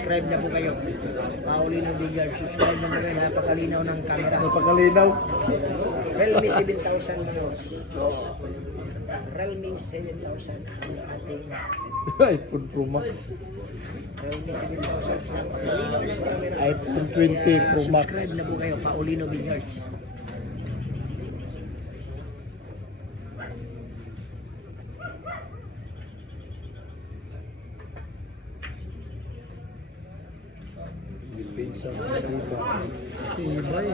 subscribe na po kayo. Paulino Villar, subscribe na po kayo. Napakalinaw ng camera. Napakalinaw. Realme 7,000 na boss. Realme 7,000 ang ating iPhone Pro Max. Realme 7,000. Napakalinaw ng camera. iPhone 20 Pro Max. Subscribe na po kayo. Paulino Villar. Isang Tibay.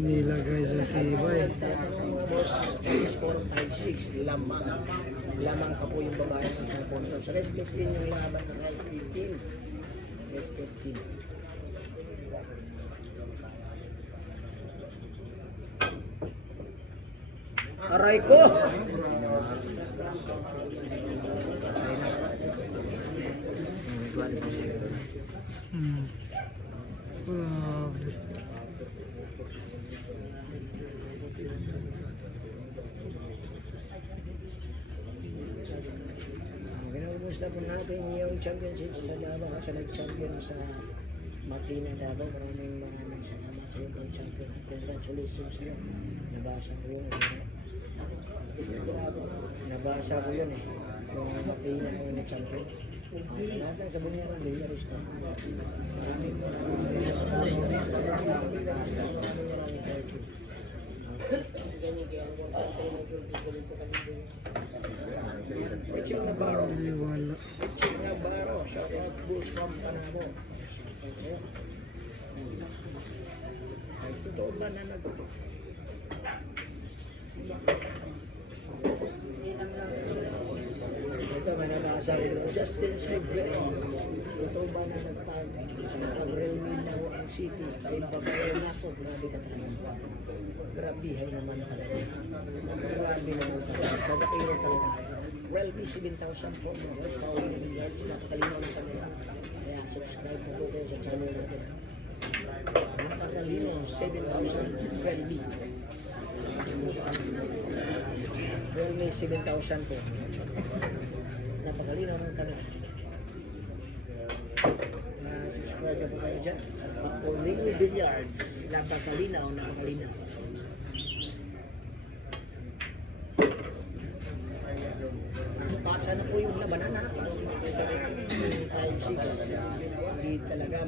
Nilagay sa tibay. 456 lamang. Lamang pa po yung babae ng isang sponsor. So, Rest 15 yung laban ng Rest 15. Rest 15. Aray ko! Hmm. Grabe. Kinumusta po natin yung championship sa Davao kasi nag-champion sa Makina Davao. Maraming salamat sa iyo pag-champion. Congratulations sa'yo. Nabasa ko yun. Nabasa ko yun eh. Yung Makina yung nag-champion. Sa lahat ng sabon niya ng Villarista. Maraming Richard Navarro. Hindi wala. Richard Navarro. Shout out Bulls from Panamo. Ay, totoo ba na ito, may nabasa ko. Justin Silveri. Totoo ba na nagpag-Realme na ang city? Ay, babae na po. Grabe ka talaga. Grabihay naman talaga. Grabe naman talaga. Babae talaga. Realme 7,000 po. Mga boys, Paulino Villar. Napakalinaw ng camera. Kaya subscribe po po kayo sa channel natin. Napakalinaw 7,000 Realme. Realme 7,000 po. Napakalinaw ng camera. Subscribe na po kayo dyan. Paulino Villar. Napakalinaw, napakalinaw. Pasa na po yung labanan ha. Sa 5-6. Hindi talaga